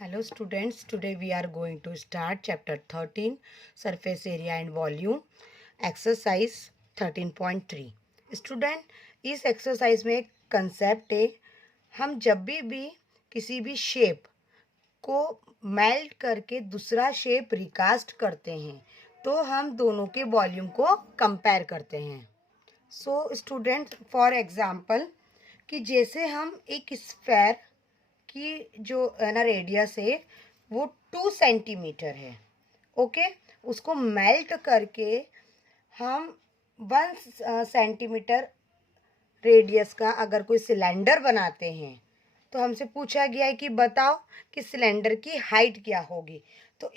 Hello students, today we are going to start chapter 13 surface area and volume exercise 13.3. Student, इस exercise में एक concept है। हम जब भी किसी भी शेप को मेल्ट करके दूसरा शेप रिकास्ट करते हैं तो हम दोनों के वॉल्यूम को कंपेयर करते हैं। सो स्टूडेंट, फॉर एग्जांपल कि जैसे हम एक स्फेयर की जो है ना रेडियस है वो 2 सेंटीमीटर है, ओके। उसको मेल्ट करके हम 1 सेंटीमीटर रेडियस का अगर कोई सिलेंडर बनाते हैं तो हमसे पूछा गया है कि बताओ कि सिलेंडर की हाइट क्या होगी। तो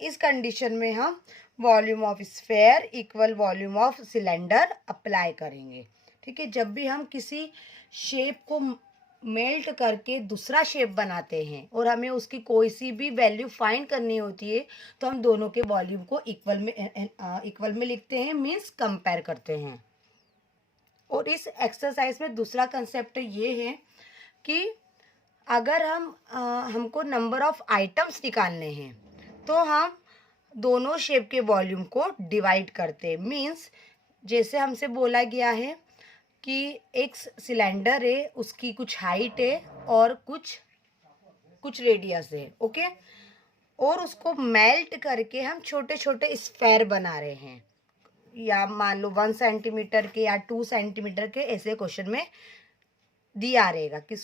इस कंडीशन में हम volume of sphere equal volume of cylinder apply करेंगे। ठीक है, जब भी हम किसी शेप को मेल्ट करके दूसरा शेप बनाते हैं और हमें उसकी कोई सी भी वैल्यू फाइंड करनी होती है तो हम दोनों के वॉल्यूम को इक्वल में लिखते हैं, मीन्स कंपेयर करते हैं। और इस एक्सरसाइज में दूसरा कंसेप्ट ये है कि अगर हमको नंबर ऑफ आइटम्स निकालने हैं तो हम दोनों शेप के वॉल्यूम को डिवाइड करते हैं। मीन्स जैसे हमसे बोला गया है कि एक सिलेंडर है, उसकी कुछ हाइट है और कुछ रेडियस है, ओके। और उसको मेल्ट करके हम छोटे छोटे स्फेयर बना रहे हैं, या मान लो 1 सेंटीमीटर के या 2 सेंटीमीटर के, ऐसे क्वेश्चन में दिया रहेगा कि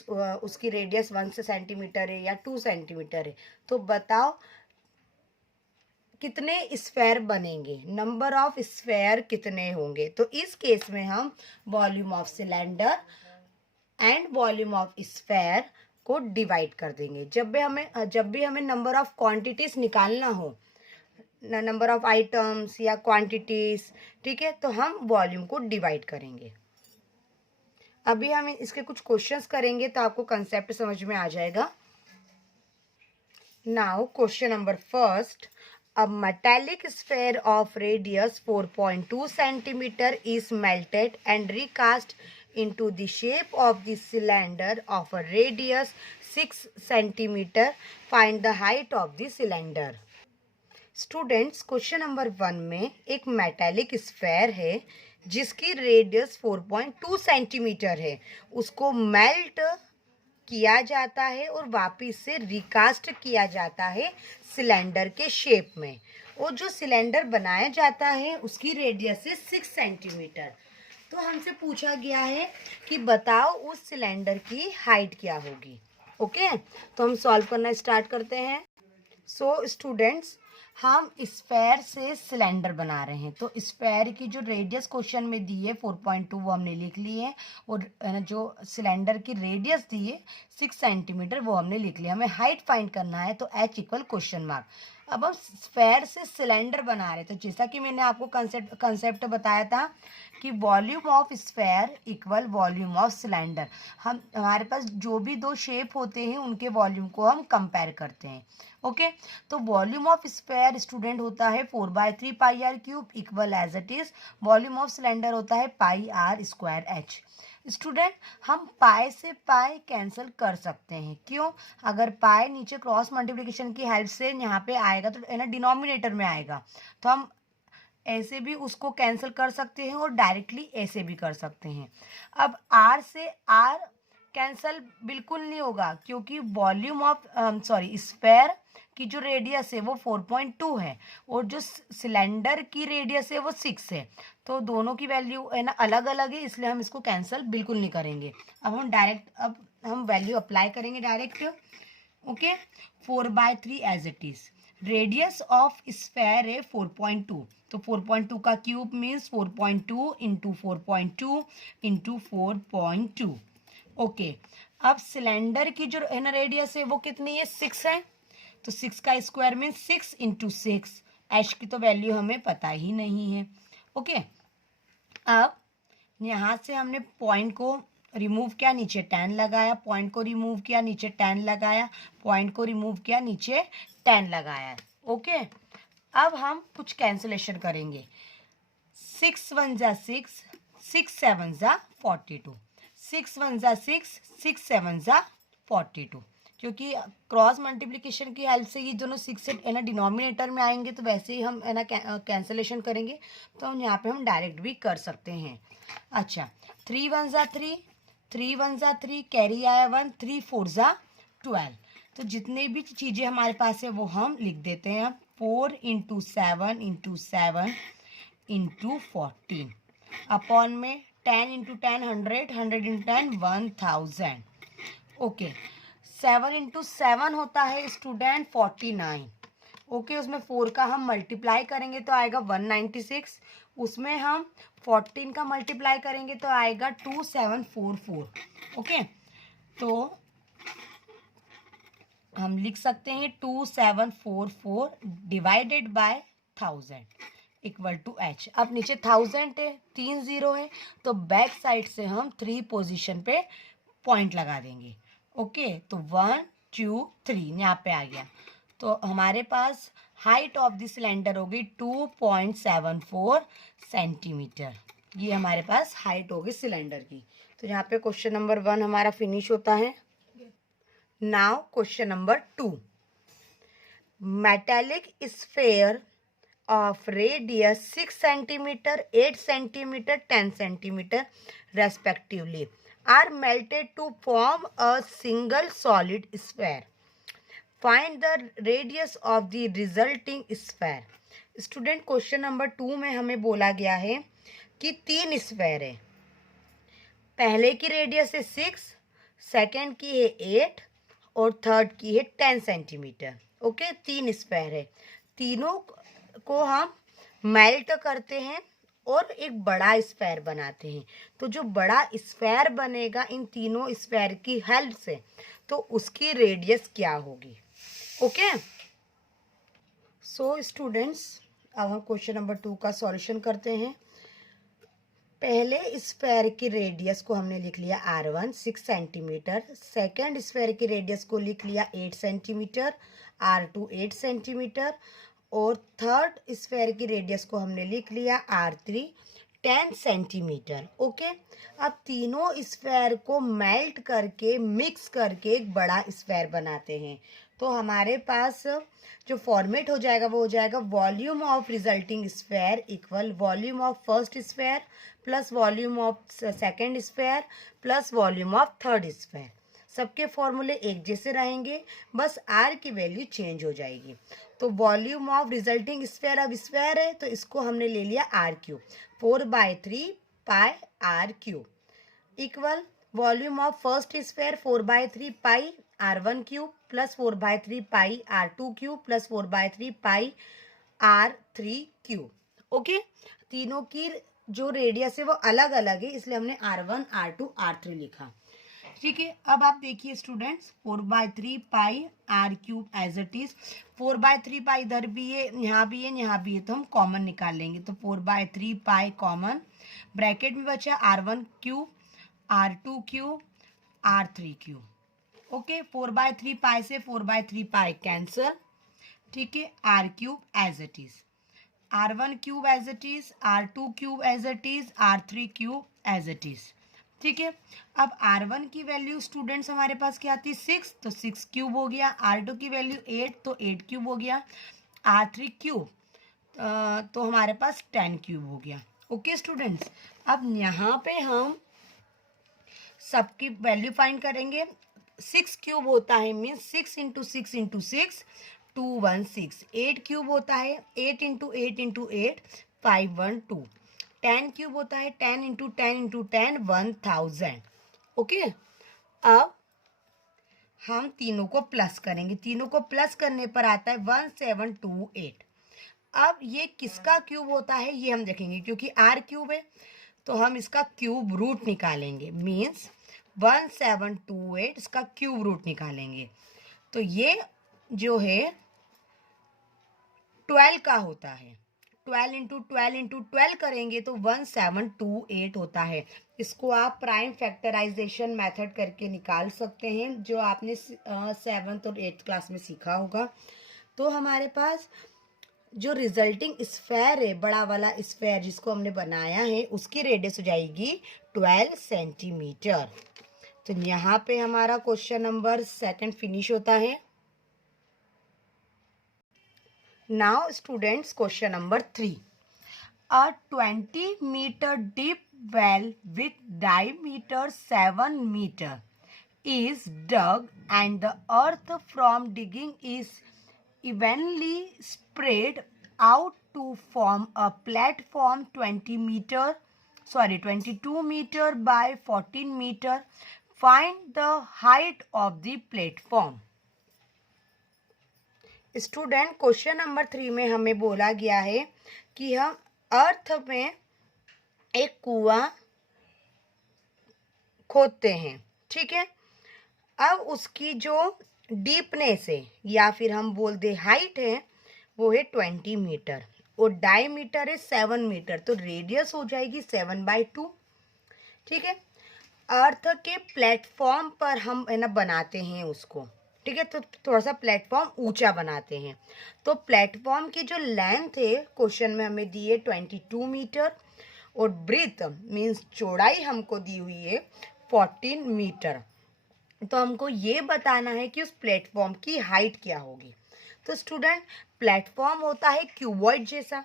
उसकी रेडियस 1 सेंटीमीटर है या 2 सेंटीमीटर है। तो बताओ कितने स्फेयर बनेंगे, नंबर ऑफ स्फेयर कितने होंगे। तो इस केस में हम volume of cylinder and volume of sphere को डिवाइड कर देंगे। जब भी हमें नंबर ऑफ क्वांटिटीज निकालना हो, नंबर ऑफ आइटम्स या क्वांटिटीज, ठीक है, तो हम वॉल्यूम को डिवाइड करेंगे। अभी हम इसके कुछ क्वेश्चंस करेंगे तो आपको कंसेप्ट समझ में आ जाएगा। Now question number first, a metallic sphere of radius 4.2 centimeter is melted and recast into the shape of the cylinder of a radius 6 centimeter. Find the height of the cylinder. Students, question number 1 में एक metallic sphere है जिसकी radius 4.2 centimetre है। उसको melt किया जाता है और वापस से रिकास्ट किया जाता है सिलेंडर के शेप में। और जो सिलेंडर बनाया जाता है उसकी रेडियस है 6 सेंटीमीटर। तो हमसे पूछा गया है कि बताओ उस सिलेंडर की हाइट क्या होगी, ओके। तो हम सॉल्व करना स्टार्ट करते हैं। सो स्टूडेंट्स, हम स्फेयर से सिलेंडर बना रहे हैं तो स्फेयर की जो रेडियस क्वेश्चन में दी है 4.2 वो हमने लिख ली है, और जो सिलेंडर की रेडियस दी है 6 सेंटीमीटर वो हमने लिख लिया। हमें हाइट फाइंड करना है तो h इक्वल क्वेश्चन मार्क। अब हम स्फेयर से सिलेंडर बना रहे हैं तो जैसा कि मैंने आपको कंसेप्ट बताया था कि volume of sphere equal volume of cylinder. हमारे पास जो भी दो शेप होते हैं उनके वॉल्यूम को हम कंपेयर करते हैं, ओके। तो वॉल्यूम ऑफ स्फेयर स्टूडेंट होता है 4/3 pi r cube equal as it is volume of cylinder होता है pi r square h. Student, हम पाई से पाई कैंसिल कर सकते हैं, क्यों? अगर पाई नीचे क्रॉस मल्टीप्लिकेशन की हेल्प से यहाँ पे आएगा तो है ना डिनोमिनेटर में आएगा, तो हम ऐसे भी उसको कैंसिल कर सकते हैं और डायरेक्टली ऐसे भी कर सकते हैं। अब आर से आर कैंसिल बिल्कुल नहीं होगा क्योंकि वॉल्यूम ऑफ स्फेयर की जो रेडियस है वो 4.2 है और जो सिलेंडर की रेडियस है वो 6 है। तो दोनों की वैल्यू है ना अलग अलग है, इसलिए हम इसको कैंसिल बिल्कुल नहीं करेंगे। अब हम वैल्यू अप्लाई करेंगे direct, okay. 4/3 as it is. Radius of sphere है 4.2, तो 4.2 का cube means 4.2 into 4.2 into 4.2, okay. अब सिलेंडर की जो है ना रेडियस है वो कितनी है, 6 है, तो 6 का स्क्वायर मीन्स 6 इंटू 6। एच की तो वैल्यू हमें पता ही नहीं है, ओके। अब यहाँ से हमने पॉइंट को रिमूव किया, नीचे 10 लगाया, पॉइंट को रिमूव किया, नीचे 10 लगाया, पॉइंट को रिमूव किया, नीचे 10 लगाया, ओके। अब हम कुछ कैंसिलेशन करेंगे। 6 1 जा 6, 6 7 जा 42, 6 1 जा 6, 6 7 जा 42, क्योंकि क्रॉस मल्टीप्लिकेशन की हेल्प से ये दोनों 6 से है ना डिनोमिनेटर में आएंगे, तो वैसे ही हम है ना कैंसलेशन करेंगे, तो हम यहाँ पे हम डायरेक्ट भी कर सकते हैं। अच्छा, 3 1 ज़ा 3, 3 1 ज़ा 3, कैरी आया 1, 3 4 ज़ा 12। तो जितने भी चीज़ें हमारे पास है वो हम लिख देते हैं। 4 × 7 × 7 × 14 अपॉन में 10 × 10 100, 100 × 10 1000। ओके, 7 × 7 होता है स्टूडेंट 49। ओके, उसमें 4 का हम मल्टीप्लाई करेंगे तो आएगा 196, उसमें हम 14 का मल्टीप्लाई करेंगे तो आएगा 2744। ओके, तो हम लिख सकते हैं 2744 divided by 1000 equal to h। अब नीचे 1000 है, 3 0 है, तो बैक साइड से हम 3 पोजीशन पे पॉइंट लगा देंगे। ओके, तो 1 2 3 यहाँ पे आ गया। तो हमारे पास हाइट ऑफ द सिलेंडर होगी 2.74 सेंटीमीटर। ये हमारे पास हाइट होगी सिलेंडर की। तो यहाँ पे क्वेश्चन नंबर 1 हमारा फिनिश होता है। Now question number 2, metallic sphere of radius 6 centimeter, 8 centimeter, 10 centimeter respectively are melted to form a single solid sphere. Find the radius of the resulting sphere. Student question number 2 में हमें बोला गया है कि 3 sphere है। पहले की रेडियस है 6, सेकेंड की है 8 और थर्ड की है 10 सेंटीमीटर। ओके, 3 स्फेयर है। तीनों को हम मेल्ट करते हैं और एक बड़ा स्फेयर बनाते हैं। तो जो बड़ा स्फेयर बनेगा इन तीनों स्फेयर की हेल्प से, तो उसकी रेडियस क्या होगी। ओके, सो स्टूडेंट्स, अब हम क्वेश्चन नंबर 2 का सॉल्यूशन करते हैं। पहले स्फेयर की रेडियस को हमने लिख लिया r1 6 सेंटीमीटर, सेकेंड स्फेयर की रेडियस को लिख लिया 8 सेंटीमीटर, r2 8 सेंटीमीटर, और थर्ड स्फेयर की रेडियस को हमने लिख लिया r3 10 सेंटीमीटर। ओके, अब तीनों स्फेयर को मेल्ट करके मिक्स करके एक बड़ा स्फेयर बनाते हैं। तो हमारे पास जो फॉर्मेट हो जाएगा वो हो जाएगा volume of resulting sphere equal volume of first sphere plus volume of second sphere plus volume of third sphere. सबके फॉर्मूले एक जैसे रहेंगे, बस आर की वैल्यू चेंज हो जाएगी। तो वॉल्यूम ऑफ रिजल्टिंग स्फेयर, अब स्फेयर है तो इसको हमने ले लिया r3, 4/3 pi r3 equal volume of first sphere 4/3 pi r1 cube plus 4/3 pi r2 cube plus 4/3 pi r3 cube. Okay, तीनों की जो रेडियस है वो अलग अलग है, इसलिए हमने r1 r2 r3 लिखा। ठीक है, अब आप देखिए students, 4/3 pi r³ as it is. 4/3 pi इधर भी है, यहाँ भी है, यहाँ भी है, तो हम कॉमन निकाल लेंगे। तो 4/3 पाई कॉमन, ब्रैकेट में बचा r1 cube, r2 cube, r3 cube. Okay, 4/3 pi से 4/3 पाई कैंसल। ठीक है, r³ as it is, r1 cube as it is, r2 cube as it is, r3 cube as it is. ठीक है, अब r1 की value students हमारे पास क्या आती है 6, तो 6 क्यूब हो गया। r2 की वैल्यू 8, तो 8 क्यूब हो गया। r3 क्यूब तो हमारे पास 10 क्यूब हो गया। ओके स्टूडेंट्स, अब यहाँ पे हम सबकी वैल्यू फाइंड करेंगे। 6 क्यूब होता है मीन्स 6 × 6 × 6 216। 8 क्यूब होता है 8 × 8 × 8 512। 10 क्यूब होता है 10 × 10 × 10 1000। ओके, अब हम तीनों को प्लस करेंगे। तीनों को प्लस करने पर आता है 1728। अब ये किसका क्यूब होता है ये हम देखेंगे, क्योंकि r क्यूब है तो हम इसका क्यूब रूट निकालेंगे। मीन्स 1728 इसका क्यूब रूट निकालेंगे। तो ये जो है 12 का होता है। 12 × 12 × 12 करेंगे तो 1728 होता है। इसको आप प्राइम फैक्टराइजेशन मेथड करके निकाल सकते हैं, जो आपने 7th और 8th क्लास में सीखा होगा। तो हमारे पास जो रिजल्टिंग स्फेयर है, बड़ा वाला स्फेयर जिसको हमने बनाया है, उसकी रेडियस हो जाएगी 12 सेंटीमीटर। तो यहाँ पे हमारा क्वेश्चन नंबर 2 फिनिश होता है। Now students, question number 3। A 20-meter deep well with diameter 7 meter is dug and the earth from digging is evenly spread out to form a platform 22 meter by 14 meter. Find the height of the platform. Student, question number 3 में हमें बोला गया है कि हम अर्थ में एक कुआं खोदते हैं, ठीक है। अब उसकी जो डीपनेस है या फिर हम बोल दे हाइट है वो है 20 मीटर और डायमीटर है 7 मीटर, तो रेडियस हो जाएगी 7/2, ठीक है। अर्थ के प्लेटफॉर्म पर हम है ना बनाते हैं उसको, ठीक है। तो थोड़ा सा प्लेटफॉर्म ऊंचा बनाते हैं। तो प्लेटफॉर्म की जो लेंथ है क्वेश्चन में हमें दी है 22 मीटर और ब्रीथ मीन्स चौड़ाई हमको दी हुई है 14 मीटर। तो हमको ये बताना है कि उस प्लेटफॉर्म की हाइट क्या होगी। तो स्टूडेंट, प्लेटफॉर्म होता है क्यूबॉइड जैसा,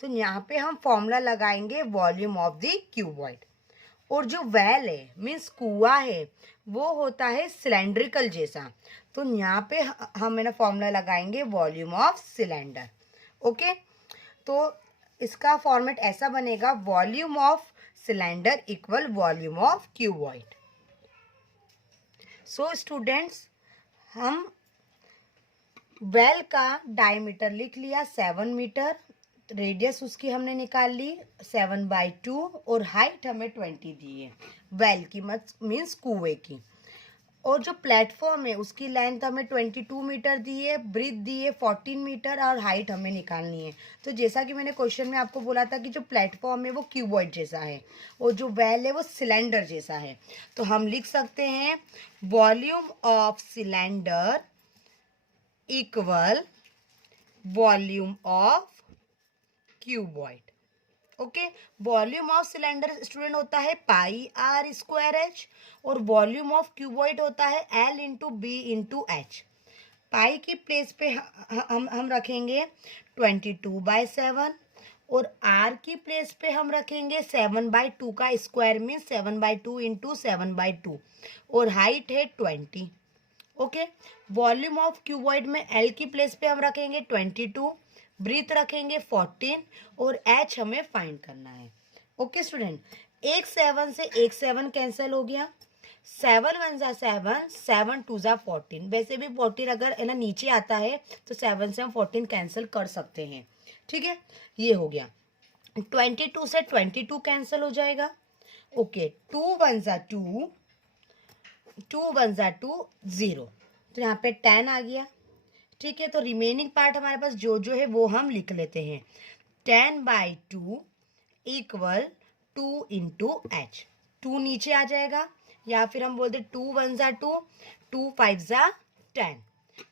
तो यहाँ पे हम फॉर्मूला लगाएंगे वॉल्यूम ऑफ द क्यूबॉइड। और जो वेल है मीन्स कुआं है वो होता है सिलेंड्रिकल जैसा, तो यहाँ पे हम है ना फॉर्मूला लगाएंगे वॉल्यूम ऑफ सिलेंडर। ओके, तो इसका फॉर्मेट ऐसा बनेगा volume of cylinder equal volume of cuboid. So students, हम वेल का डायमीटर लिख लिया 7 मीटर, रेडियस उसकी हमने निकाल ली 7/2 और हाइट हमें 20 दी है वेल की, मीन्स कुएं की। और जो प्लेटफॉर्म है उसकी लेंथ हमें 22 मीटर दी है, ब्रीथ दी है 14 मीटर और हाइट हमें निकालनी है। तो जैसा कि मैंने क्वेश्चन में आपको बोला था कि जो प्लेटफॉर्म है वो क्यूबॉइड जैसा है और जो वेल है वो सिलेंडर जैसा है, तो हम लिख सकते हैं volume of cylinder equal volume of cuboid. Okay, volume of cylinder student होता है πr²h और वॉल्यूम ऑफ क्यूबॉइड होता है L/B/H। पाई की प्लेस पे हम रखेंगे 22/7 और r की प्लेस पे हम रखेंगे 7/2 का स्क्वायर मीन 7/2 × 7/2 और हाइट है 20। ओके, वॉल्यूम ऑफ क्यूबॉइड में L की प्लेस पे हम रखेंगे 22, ब्रीथ रखेंगे 14 और H हमें फाइंड करना है। ओके स्टूडेंट, एक 7 से एक 7 कैंसिल हो गया, 7 1 × 7, 7 2 × 14। वैसे भी 14 अगर है ना नीचे आता है तो 7 से हम 14 कैंसिल कर सकते हैं, ठीक है। ये हो गया, 22 से 22 कैंसिल हो जाएगा। ओके, 2 1 × 2, 2 1 × 2 0, तो यहाँ पे 10 आ गया, ठीक है। तो रिमेनिंग पार्ट हमारे पास जो जो है वो हम लिख लेते हैं 10/2 इक्वल 2 × h। 2 नीचे आ जाएगा या फिर हम बोलते 2 1 × 2, 2 5 × 10,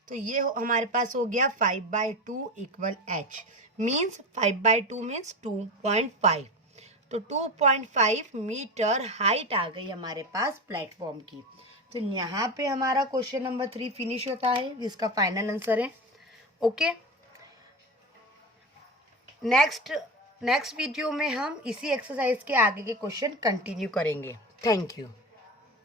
तो ये हमारे पास हो गया 5/2 इक्वल h मीन्स 5/2 मीन्स 2.5। तो 2.5 मीटर हाइट आ गई हमारे पास प्लेटफॉर्म की। तो यहाँ पे हमारा क्वेश्चन नंबर 3 फिनिश होता है, जिसका फाइनल आंसर है। ओके, नेक्स्ट वीडियो में हम इसी एक्सरसाइज के आगे के क्वेश्चन कंटिन्यू करेंगे। Thank you.